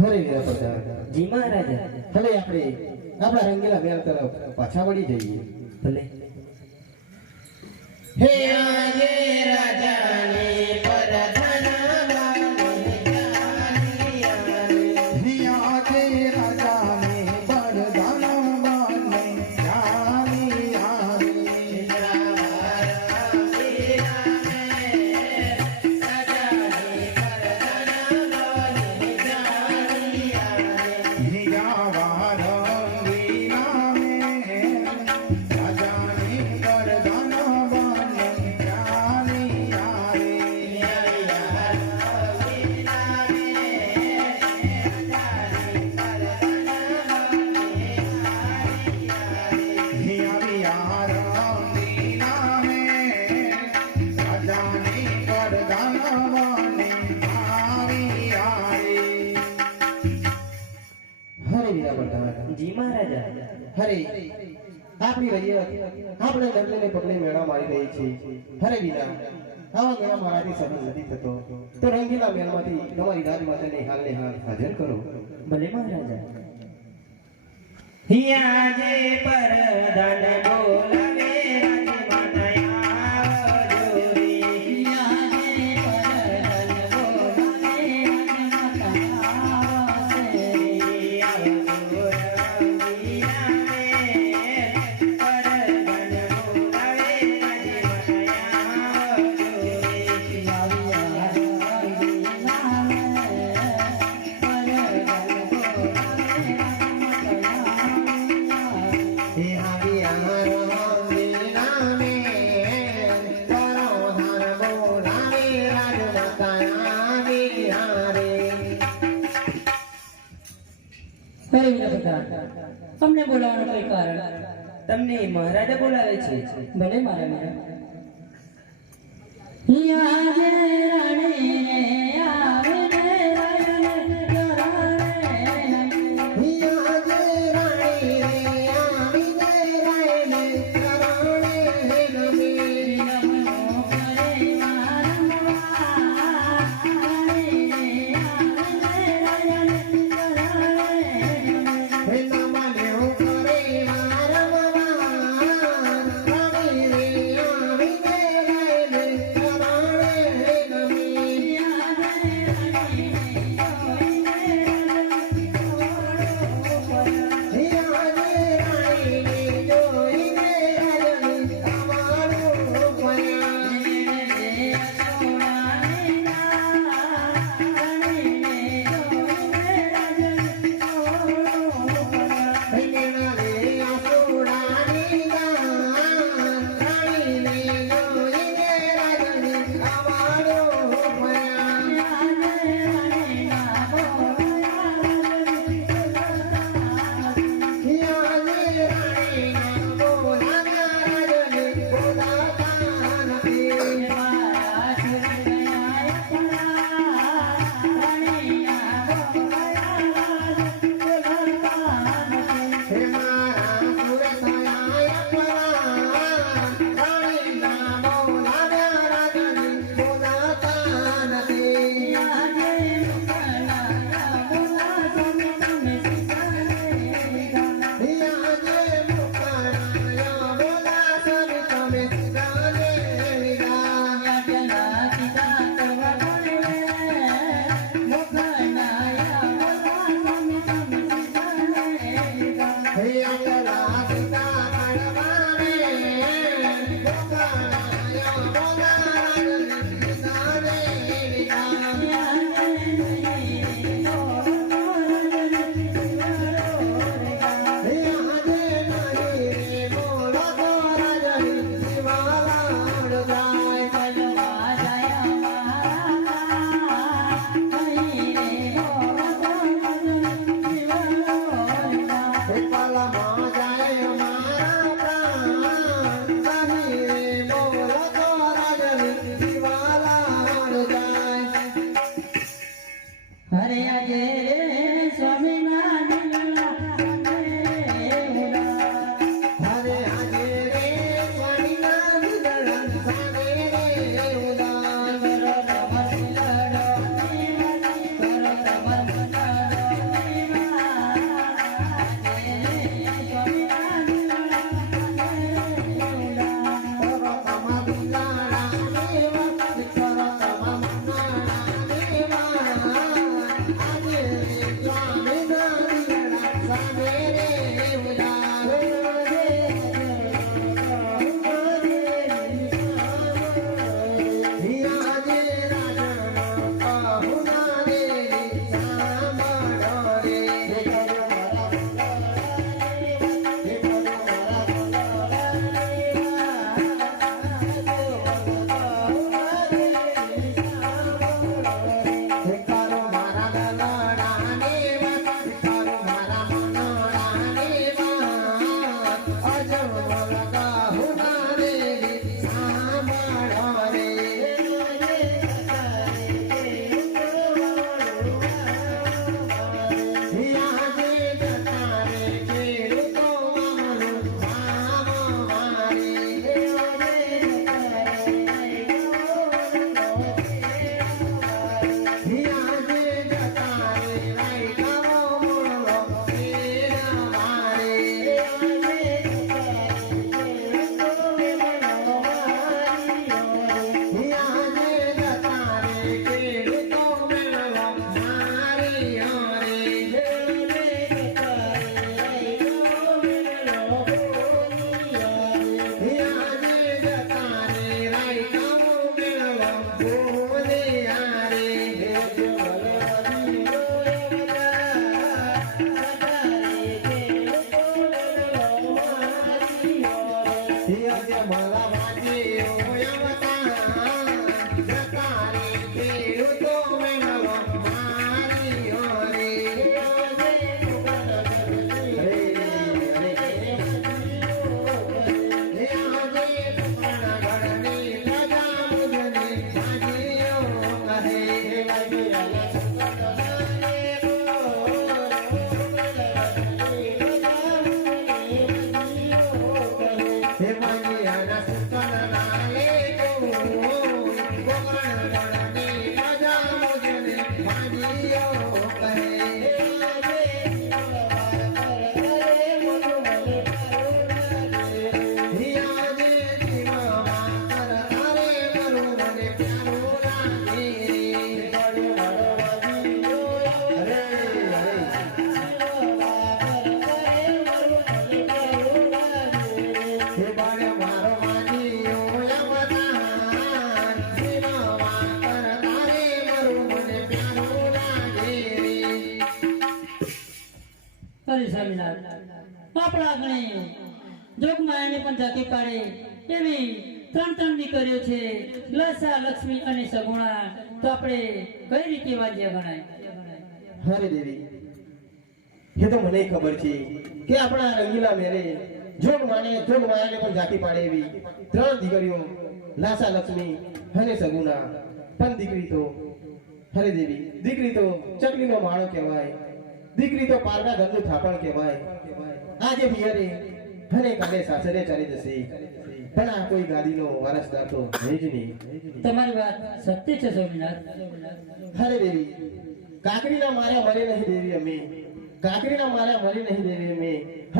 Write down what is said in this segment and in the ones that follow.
હરે વીરા પ્રધાન જી મહારાજા હવે આપણે આપણા રંગીલા મહેલ તરફ પાછા વળી જઈએ. ભલે. હે આજે રાજાની જી મહારાજા હરે આપણી રૈયત આપણે દંડને પગલે મેળા મારી રહી છે. હરે વીરા આવા મેળા મારાથી સહન નથી થતો તો રંગીલા મેળામાંથી તમારી રાજમાતાને હાલને હાલ હાજર કરો. ભલે મહારાજા. હિયાજે પરદાન બોલાવે અમને બોલાવવાનું કઈ કારણ? તમને મહારાજા બોલાવે છે. ભલે મારા તો મેળામાં મારીઓ રે અરે સ્વામિનાથ, આપણા આંગણે જોગમાયાને પણ ઝાંકી પાડે એવી ત્રણ દીકરીઓ છે, લસા, લક્ષ્મી અને સગુણા. તો આપણે કઈ રીતે વાજ્યા ગણાય? હરે દેવી, એ તો મને ખબર છે કે આપણા રંગીલા મેરે જોગમાયાને પણ ઝાંકી પાડે એવી ત્રણ દીકરીઓ, લાસા, લક્ષ્મી અને સગુણા. પણ દીકરી તો હરે દેવી, દીકરી તો ચકલીનો માળો કહેવાય, દીકરી તો પારકા ઘરનું થાપણ કહેવાય. આજે પિયરે અને કાલે સાસરે ચાલી જશે, પણ આ કોઈ ગાદીનો વારસદાર તો છે જ નહીં. તમારી વાત સત્ય છે સ્વામિનાથ. હરે દેવી, કાકડીના માર્યા મરે નહીં દેવી અમે, કાકડીના માર્યા મરી નહીં દેવી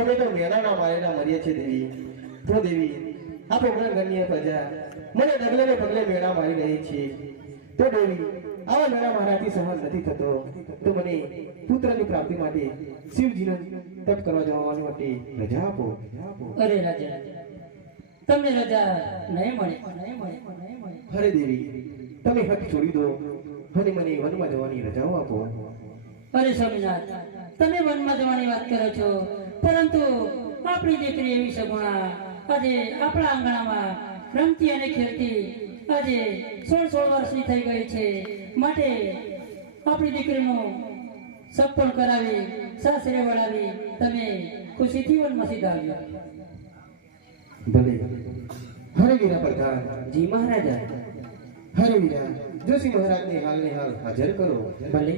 અમે તો મેણાના મારેલા મરીએ છીએ દેવી. તો દેવી, આ પોગણ ગણીય પ્રજા મને ડગલે ને પગલે મેળા મારી રહી છે. તો દેવી, આવા મેળા મારાથી સહન નથી થતો, તો મને પુત્રની પ્રાપ્તિ માટે શિવજીનો તપ કરવા જવાની માટે રજા આપો. અરે રાજા, તમને રજા નહીં મળે. હરે દેવી, તમે હક છોડી દો અને મને વનમાં જવાની રજાઓ આપો. અરે સ્વામિનાથ, તમે વનમાં જવાની વાત કરો છો, પરંતુ આપણી દીકરી એવી સગુણા આજે આપણા આંગણામાં રમતી અને ખેલતી આજે 16 વર્ષની થઈ ગઈ છે. માટે આપણી દીકરીનું સપન કરાવી સાસરે વળાવી તમે ખુશીથી વનમાં સીધાવ્યો. ભલે. હરે વીરા પ્રધાન. જી મહારાજા. હરે વીરા, જોશી મહારાજને હાલને હાલ હાજર કરો. ભલે.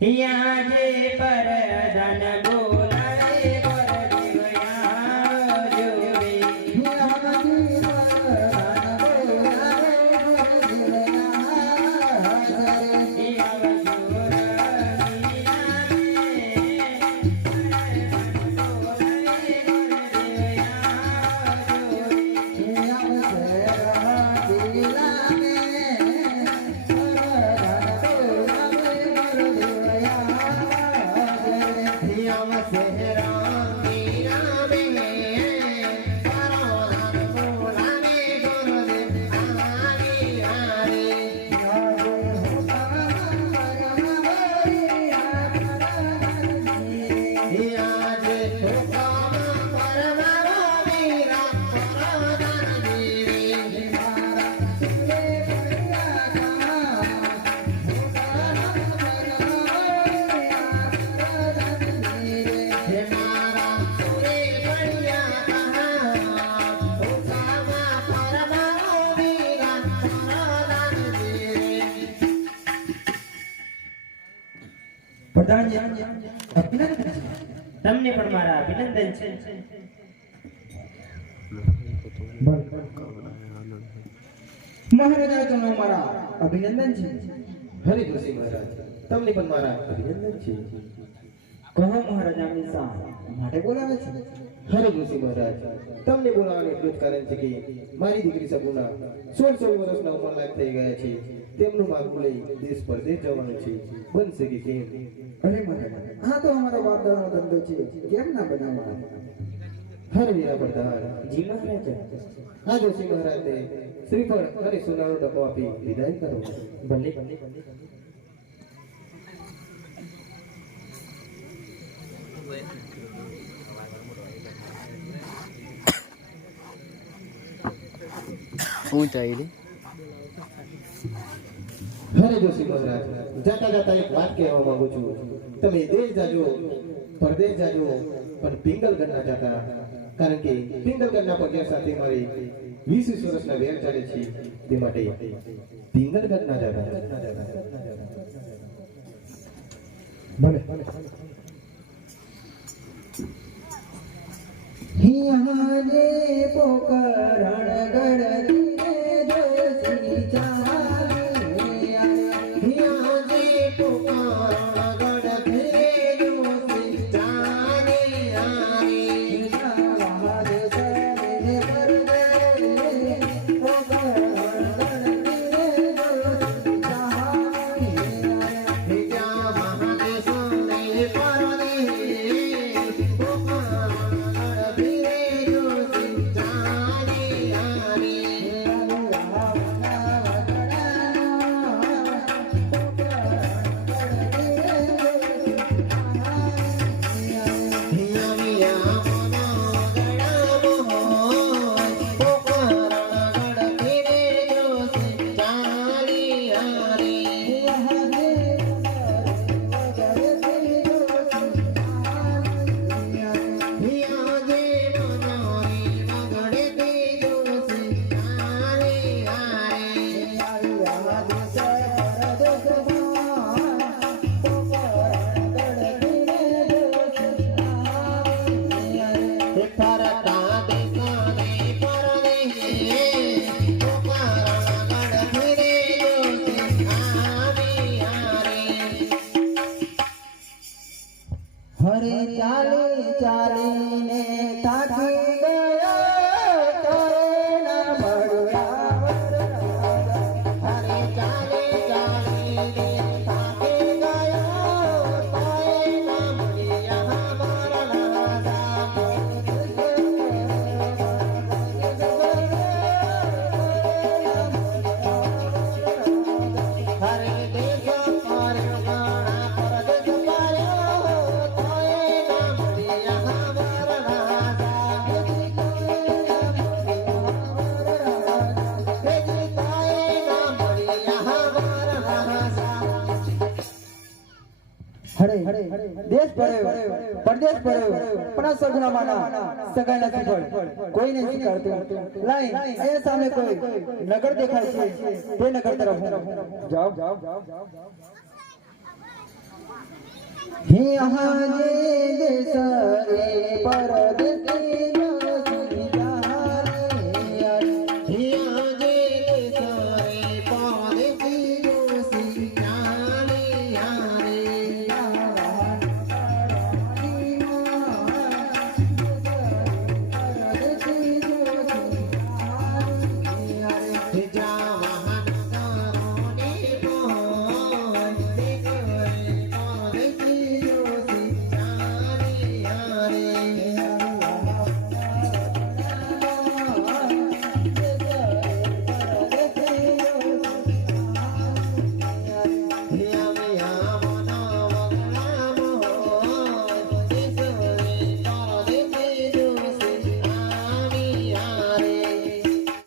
યા જે પરદાન બોલાવે પરદેવયા જોવે. તમને પણ મારા અભિનંદન છે. મહારાજા, તમને મારા અભિનંદન છે. હરે જોશી મહારાજ, તમને પણ મારા અભિનંદન છે. કહો મહારાજા, અમને શા માટે બોલાવે છે? હરે જોશી મહારાજ, તમને બોલાવવાનું એટલું જ કારણ છે કે મારી દીકરી સગુણા 16 વર્ષના ઉંમરલાયક થઈ ગયા છે. તેમનું માગું લઈ દેશ પરદેશ જવાનું છે. બનશે કે કેમ? અરે મહારાજા, આ તો અમારો બાપ દાદાનો ધંધો છે, કેમ ના બનાવવા? હરે વીરા પ્રધાન. જી મહારાજા. આ જોશી મહારાજને શ્રીફળ અને સોનાનો ડબ્બો આપી વિદાય કરો. ભલે. હરે જોશી મહારાજ, જાતા જાતા એક વાત કહેવા માંગુ છું. તમે દેશ જાજો, પરદેશ જાજો, પણ પિંગલગઢ ના જાતા. કારણ કે પિંગલગઢના પગેર સાથે મારી 20 વર્ષના વેર ચાલે છે. તે માટે પિંગલગઢ ના જાતા. ભલે हियाने पोकरण गढ़ जोशी चाले हियाने पोकरण गढ़ जोशी चाले आरे हरे चाले चाले ने थाकी गया तोरे न बढ़िया हरे चाले चाले ने थाकी गया तोरे न बढ़िया हमारा राजा हरे देश पर गाना परदेश पायो हरे देश पड़े परदेश पड़े पण आ सगुना माना सगाई નથી પડ કોઈ નહીં સ્વીકારતું લાઈ અહીંયા સામે કોઈ નગર દેખાય છે તે નગર તરફ જાઓ હે આહા જે દેશ રે પરદેશી